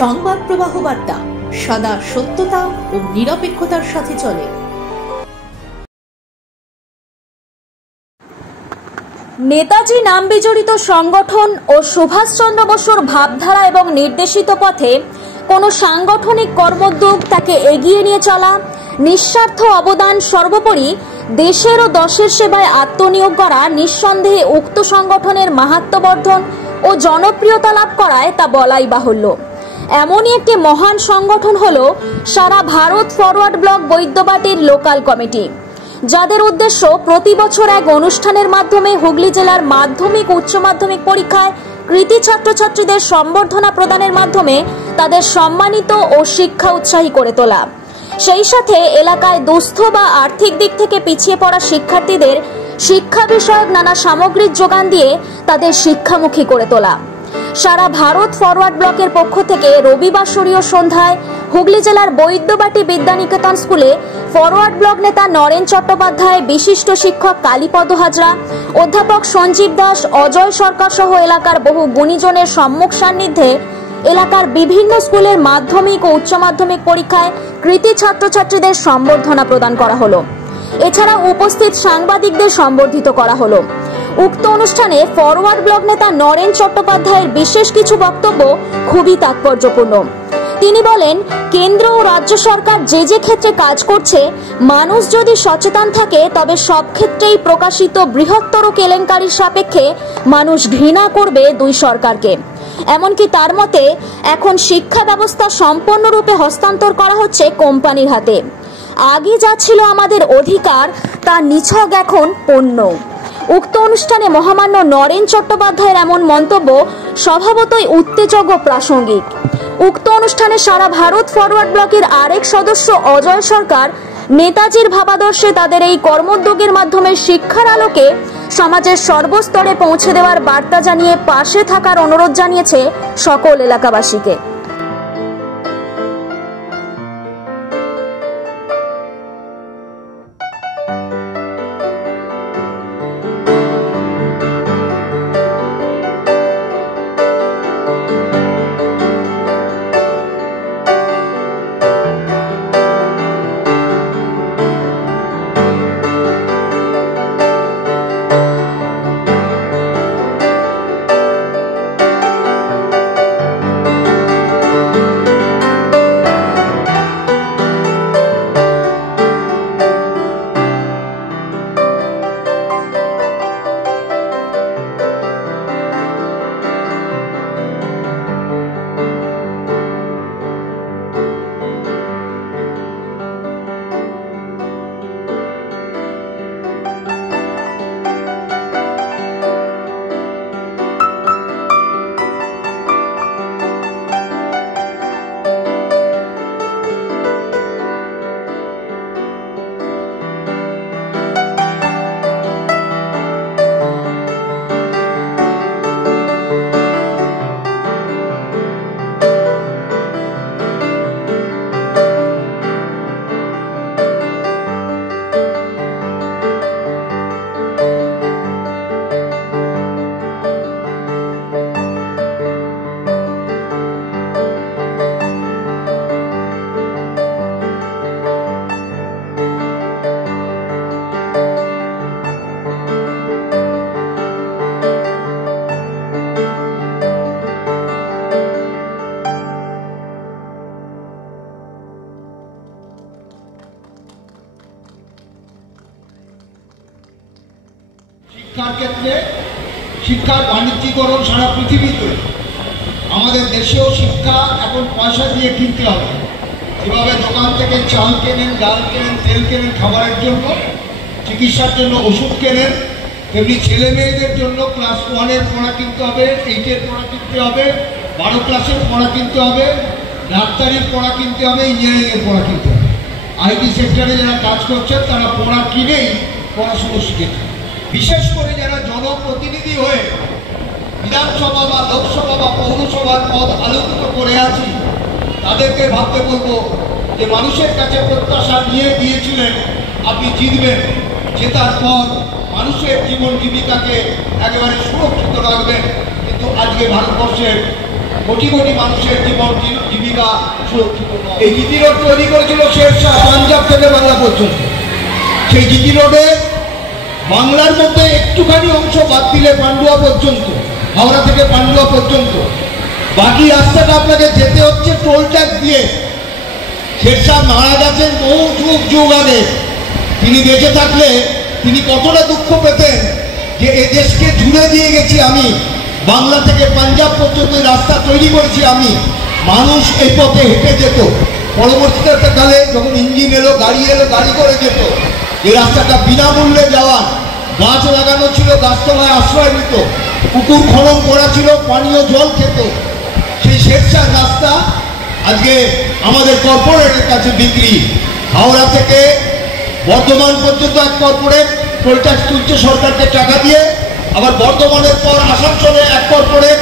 সংবাদ প্রবাহ বার্তা সদা সত্যতা ও নিরপেক্ষতার সাথে চলে। নেতাজি নাম বিজড়িত সংগঠন ও সুভাষচন্দ্র বসুর ভাবধারা এবং নির্দেশিত পথে কোনো সাংগঠনিক কর্মোদ্যোগ তাকে এগিয়ে নিয়ে চলা, নিঃস্বার্থ অবদান, সর্বোপরি দেশের ও দশের সেবায় আত্মনিয়োগ করা নিঃসন্দেহে উক্ত সংগঠনের মাহাত্ম্যবর্ধন ও জনপ্রিয়তা লাভ করায় তা বলাই বাহুল্য। এমনই একটি মহান সংগঠন হল সারা ভারত ফরওয়ার্ড ব্লক বৈদ্যবাটির লোকাল কমিটি, যাদের উদ্দেশ্য প্রতি বছর এক অনুষ্ঠানের মাধ্যমে হুগলি জেলার মাধ্যমিক উচ্চ মাধ্যমিক পরীক্ষায় কৃতী ছাত্রছাত্রীদের সম্বর্ধনা প্রদানের মাধ্যমে তাদের সম্মানিত ও শিক্ষা উৎসাহী করে তোলা, সেই সাথে এলাকায় দুস্থ বা আর্থিক দিক থেকে পিছিয়ে পড়া শিক্ষার্থীদের শিক্ষা বিষয়ক নানা সামগ্রীর যোগান দিয়ে তাদের শিক্ষামুখী করে তোলা। সারা ভারত ফরওয়ার্ড ব্লকের পক্ষ থেকে রবিবাসরীয় সন্ধ্যায় হুগলি জেলার বৈদ্যবাটি বিদ্যানিকেতন স্কুলে ফরওয়ার্ড ব্লক নেতা নরেন চট্টোপাধ্যায়, বিশিষ্ট শিক্ষক কালীপদ হাজরা, অধ্যাপক সঞ্জীব দাস, অজয় সরকার সহ এলাকার বহু গুণীজনের সম্মুখ সান্নিধ্যে এলাকার বিভিন্ন স্কুলের মাধ্যমিক ও উচ্চ মাধ্যমিক পরীক্ষায় কৃতী ছাত্রছাত্রীদের সম্বর্ধনা প্রদান করা হলো। এছাড়া উপস্থিত সাংবাদিকদের সম্বর্ধিত করা হলো। উক্ত অনুষ্ঠানে ফরওয়ার্ড ব্লক নেতা নরেন চট্টোপাধ্যায়ের বিশেষ কিছু বক্তব্য খুবই তাৎপর্যপূর্ণ। তিনি বলেন, কেন্দ্র ও রাজ্য সরকার যে যে ক্ষেত্রে কাজ করছে, মানুষ যদি সচেতন থাকে তবে সব ক্ষেত্রেই প্রকাশিত বৃহত্তর কেলেঙ্কারির সাপেক্ষে মানুষ ঘৃণা করবে দুই সরকারকে। এমনকি তার মতে এখন শিক্ষা ব্যবস্থা সম্পূর্ণরূপে হস্তান্তর করা হচ্ছে কোম্পানির হাতে। আগে যা ছিল আমাদের অধিকার, তা নিছক এখন পণ্য। উক্ত অনুষ্ঠানে মহামান্য নরেন চট্টোপাধ্যায়ের এমন মন্তব্য স্বভাবতই উত্তেজক ও প্রাসঙ্গিক। উক্ত অনুষ্ঠানে সারা ভারত ফরওয়ার্ড ব্লকের আরেক সদস্য অজয় সরকার নেতাজির ভাবাদর্শে তাদের এই কর্মোদ্যোগের মাধ্যমে শিক্ষার আলোকে সমাজের সর্বস্তরে পৌঁছে দেওয়ার বার্তা জানিয়ে পাশে থাকার অনুরোধ জানিয়েছে সকল এলাকাবাসীকে। শিক্ষার ক্ষেত্রে শিক্ষার বাণিজ্যিকরণ সারা পৃথিবীতে। আমাদের দেশেও শিক্ষা এখন পয়সা দিয়ে কিনতে হবে। যেভাবে দোকান থেকে চাল কেনেন, ডাল কেনেন, তেল কেনেন খাবারের জন্য, চিকিৎসার জন্য ওষুধ কেনেন, তেমনি ছেলে মেয়েদের জন্য ক্লাস 1-এর পড়া কিনতে হবে, 8-এর পড়া কিনতে হবে, 12 ক্লাসের পড়া কিনতে হবে, ডাক্তারির পড়া কিনতে হবে, ইঞ্জিনিয়ারিংয়ের পড়া কিনতে হবে। আইটি সেক্টরে যারা কাজ করছেন তারা পড়া কিনেই পড়াশুনো শিখেছে। বিশেষ করে যারা জনপ্রতিনিধি হয়ে বিধানসভা বা লোকসভা বা পৌরসভার পদ আলোকিত করে আছি, তাদেরকে ভাবতে বলবো যে মানুষের কাছে প্রত্যাশা নিয়ে দিয়েছিলেন আপনি জিতবেন, জেতার পর মানুষের জীবন জীবিকাকে একেবারে সুরক্ষিত রাখবেন। কিন্তু আজকে ভারতবর্ষের কোটি কোটি মানুষের জীবন জীবিকা সুরক্ষিত নয়। এই জিটি রোড তৈরি করেছিল শেরশাহ পাঞ্জাব থেকে বাংলা পর্যন্ত। সেই জিটি রোডে বাংলার মধ্যে একটুখানি অংশ বাদ দিলে পান্ডুয়া পর্যন্ত, হাওড়া থেকে পান্ডুয়া পর্যন্ত, বাকি রাস্তাটা আপনাকে যেতে হচ্ছে টোল ট্যাক্স দিয়ে। শেরশাহ মারা গেছেন বহু যুগ যুগ আগে। তিনি বেঁচে থাকলে তিনি কতটা দুঃখ পেতেন যে এ দেশকে জুড়ে দিয়ে গেছি আমি, বাংলা থেকে পাঞ্জাব পর্যন্ত রাস্তা তৈরি করেছি আমি, মানুষ এই পথে হেঁটে যেত। পরবর্তীতে কালে যখন ইঞ্জিন এলো, গাড়ি করে যেত। এই রাস্তাটা বিনামূল্যে যাওয়ার, গাছ লাগানো ছিল, গাছতলায় আশ্রয় নিত, পুকুর খনন করা ছিল, পানীয় জল খেত। সেই শেরশাহ রাস্তা আজকে আমাদের কর্পোরেটের কাছে বিক্রি। হাওড়া থেকে বর্ধমান পর্যন্ত এক কর্পোরেট টোল ট্যাক্স তুলছে সরকারকে টাকা দিয়ে, আবার বর্ধমানের পর আসানসোলে এক কর্পোরেট,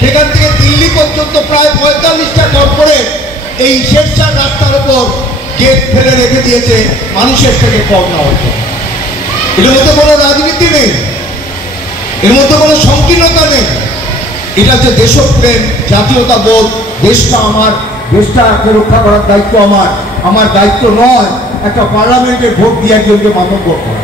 সেখান থেকে দিল্লি পর্যন্ত প্রায় 45টা কর্পোরেট এই শেরশাহ রাস্তার উপর গেট ফেলে রেখে দিয়েছে মানুষের থেকে কর নেওয়ার জন্য। এর মধ্যে কোনো রাজনীতি নেই, এর মধ্যে কোনো সংকীর্ণতা নেই। এটা হচ্ছে দেশপ্রেম, জাতীয়তাবোধ। দেশটা আমার, দেশটাকে রক্ষা করার দায়িত্ব আমার, আমার দায়িত্ব নয় একটা পার্লামেন্টে ভোট দিয়ে একজনকে মাতব্য করা।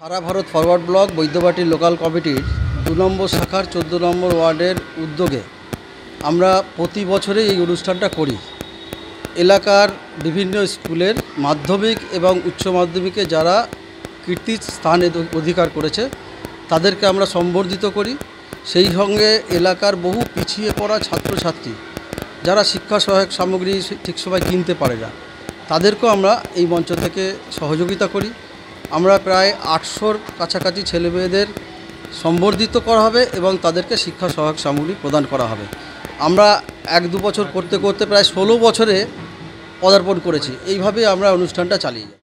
সারা ভারত ফরওয়ার্ড ব্লক বৈদ্যবাটি লোকাল কমিটির 2 নম্বর শাখার 14 নম্বর ওয়ার্ডের উদ্যোগে আমরা প্রতি বছরে এই অনুষ্ঠানটা করি। এলাকার বিভিন্ন স্কুলের মাধ্যমিক এবং উচ্চ মাধ্যমিকে যারা কীর্তি স্থান অধিকার করেছে তাদেরকে আমরা সম্বর্ধিত করি। সেই সঙ্গে এলাকার বহু পিছিয়ে পড়া ছাত্রছাত্রী যারা শিক্ষা সহায়ক সামগ্রী ঠিক সময় কিনতে পারে না, তাদেরকেও আমরা এই মঞ্চ থেকে সহযোগিতা করি। আমরা প্রায় 800-র কাছাকাছি ছেলেমেয়েদের সম্বর্ধিত করা হবে এবং তাদেরকে শিক্ষা সহায়ক সামগ্রী প্রদান করা হবে। আমরা 1-2 বছর করতে করতে প্রায় 16 বছরে পদার্পণ করেছি। এইভাবে আমরা অনুষ্ঠানটা চালিয়ে যাই।